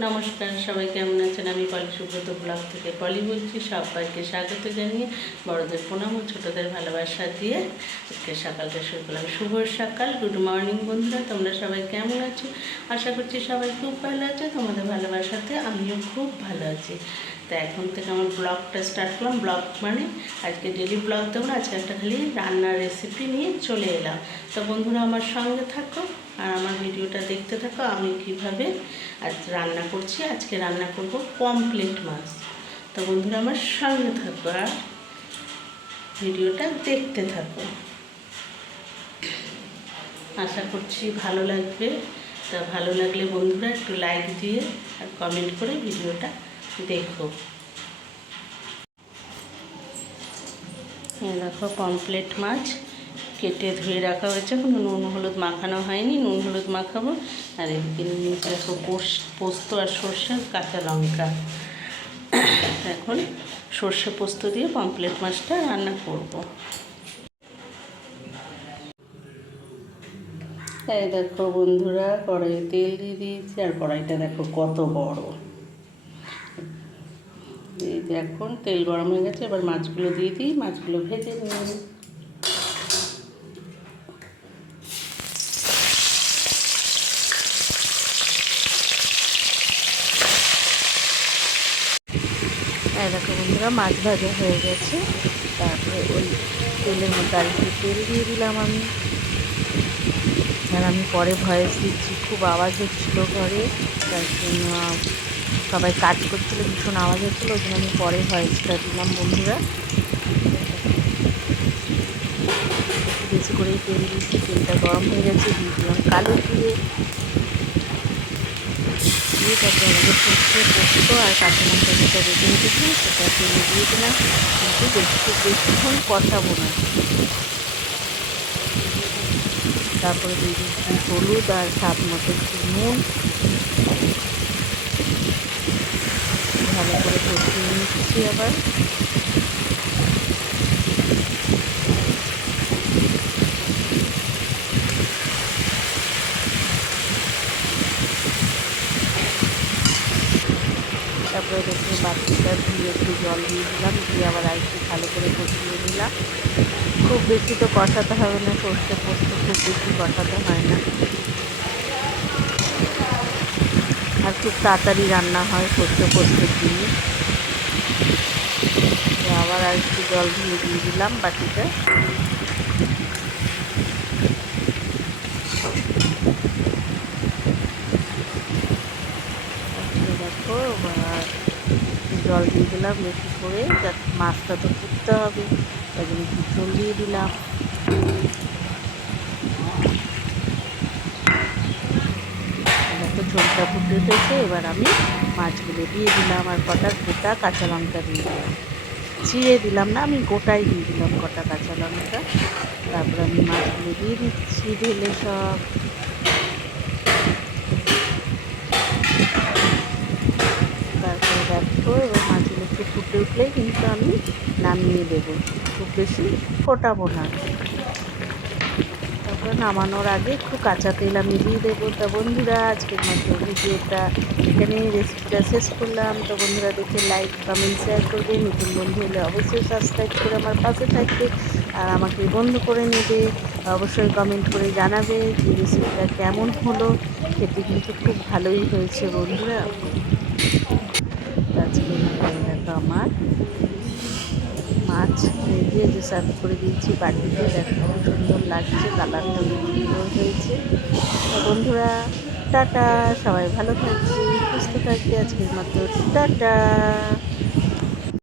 নমস্কার, সবাই কেমন আছেন? আমি পলি, সুব্রত ব্লগ থেকে পলি বলছি। সবাইকে স্বাগত জানিয়ে বড়দের প্রণাম ও ছোটদের ভালোবাসা দিয়ে আজকে সকালটা শুরু করলাম। শুভ সকাল, গুড মর্নিং বন্ধুরা, তোমরা সবাই কেমন আছো? আশা করছি সবাই খুব ভালো আছো, তোমাদের ভালোবাসাতে আমিও খুব ভালো আছি। তা এখন থেকে আমার ব্লগটা স্টার্ট করলাম। ব্লগ মানে আজকে ডেলি ব্লগ দেবো না, আজকে একটা খালি রান্নার রেসিপি নিয়ে চলে এলাম। তো বন্ধুরা, আমার সঙ্গে থাকো আর আমার ভিডিওটা দেখতে থাকো, আমি কীভাবে আজ রান্না করছি। আজকে রান্না করব কমপ্লিট মাছ। তো বন্ধুরা, আমার সঙ্গে থাকো আর ভিডিওটা দেখতে থাকো। আশা করছি ভালো লাগবে। তা ভালো লাগলে বন্ধুরা একটু লাইক দিয়ে আর কমেন্ট করে ভিডিওটা দেখো। দেখো পমপ্লেট মাছ কেটে ধুয়ে রাখা হয়েছে। কোনো নুন হলুদ মাখানো হয়নি, নুন হলুদ মাখাবো। আর এদিকে দেখো পোস- পোস্ত আর সর্ষে কাঁচা লঙ্কা। এখন সর্ষে পোস্ত দিয়ে পমপ্লেট মাছটা রান্না করব। এই দেখো বন্ধুরা, কড়াইয়ে তেল দিয়ে দিয়েছি, আর কড়াইটা দেখো কত বড়। এখন তেল গরম হয়ে গেছে, এবার মাছগুলো দিয়ে দিই, মাছগুলো ভেজে এই দেখো বন্ধুরা, মাছ ভাজা হয়ে গেছে। তারপরে ওই তেলের মধ্যে আর একটু তেল দিয়ে দিলাম আমি। আর আমি পরে ভয়েস দিচ্ছি, খুব আওয়াজ হচ্ছিল ঘরে, তার জন্য সবাই কাজ করছিল, ভীষণ আওয়াজ হচ্ছিল, ওই জন্য আমি পরে ভয়েসটা দিলাম বন্ধুরা। বেশি করেই তেল দিচ্ছি তেলটা গরম হয়ে গেছে, দিয়ে দিলাম কালো দিয়ে দিয়ে তারপরে আমাদের সর্ষে পোস্ত আর কাঁচা লঙ্কা যেটা রেখে রেখেছি সেটা তেলে দিয়ে দিলাম। কিন্তু বেশি বেশিক্ষণ কষাবো না। তারপরে দিয়ে দিচ্ছি হলুদ আর স্বাদ মতো একটু নুন ভালো করে নিচ্ছি আবার তারপরে দেখে বাটিটা দিয়ে একটু জল দিয়ে দিলাম, দিয়ে আবার আর একটু ভালো করে কষিয়ে নিলাম। খুব বেশি তো কষাতে হবে না, সর্ষে পোস্ত খুব বেশি কষাতে হয় না। আর খুব তাড়াতাড়ি রান্না হয় সর্ষে পোস্তের তো আবার আর একটু জল দিয়ে দিয়ে দিলাম বাটিতে। দেখো জল দিয়ে দিলাম বেশি করে মাছটা তো ফুটতে হবে, তাই জন্য জল দিয়ে দিলাম। ঝোলটা ফুটে উঠেছে, এবার আমি মাছগুলো দিয়ে দিলাম, আর কটা গোটা কাঁচা লঙ্কা দিয়ে দিলাম। চিড়ে দিলাম না, আমি গোটাই দিয়ে দিলাম গোটা কাঁচা লঙ্কা। তারপর আমি মাছগুলো দিয়ে দিচ্ছি, ঢেলে সব। তারপরে দেখো এবার মাছগুলো একটু ফুটে উঠলেই কিন্তু আমি নামিয়ে দেবো। খুব বেশি ফোটাবো না। নামানোর আগে একটু কাঁচা তেল আমি দিয়ে দেবো। তা বন্ধুরা, আজকের মতো ভিডিওটা এখানে রেসিপিটা শেষ করলাম। তো বন্ধুরা, দেখে লাইক কমেন্ট শেয়ার করবে। নতুন বন্ধু হলে অবশ্যই সাবস্ক্রাইব করে আমার পাশে থাকবে আর আমাকে বন্ধ করে নেবে। অবশ্যই কমেন্ট করে জানাবে যে রেসিপিটা কেমন হলো। খেতে কিন্তু খুব ভালোই হয়েছে বন্ধুরা। আজকে আমার। মাছ ভেজে যে সার্ভ করে দিয়েছি, বাটিতে দেখো সুন্দর লাগছে কালারটা সুন্দর হয়েছে। বন্ধুরা, টাটা, সবাই ভালো থাকবে, সুস্থ থাকবে, আজকের মতো টাটা।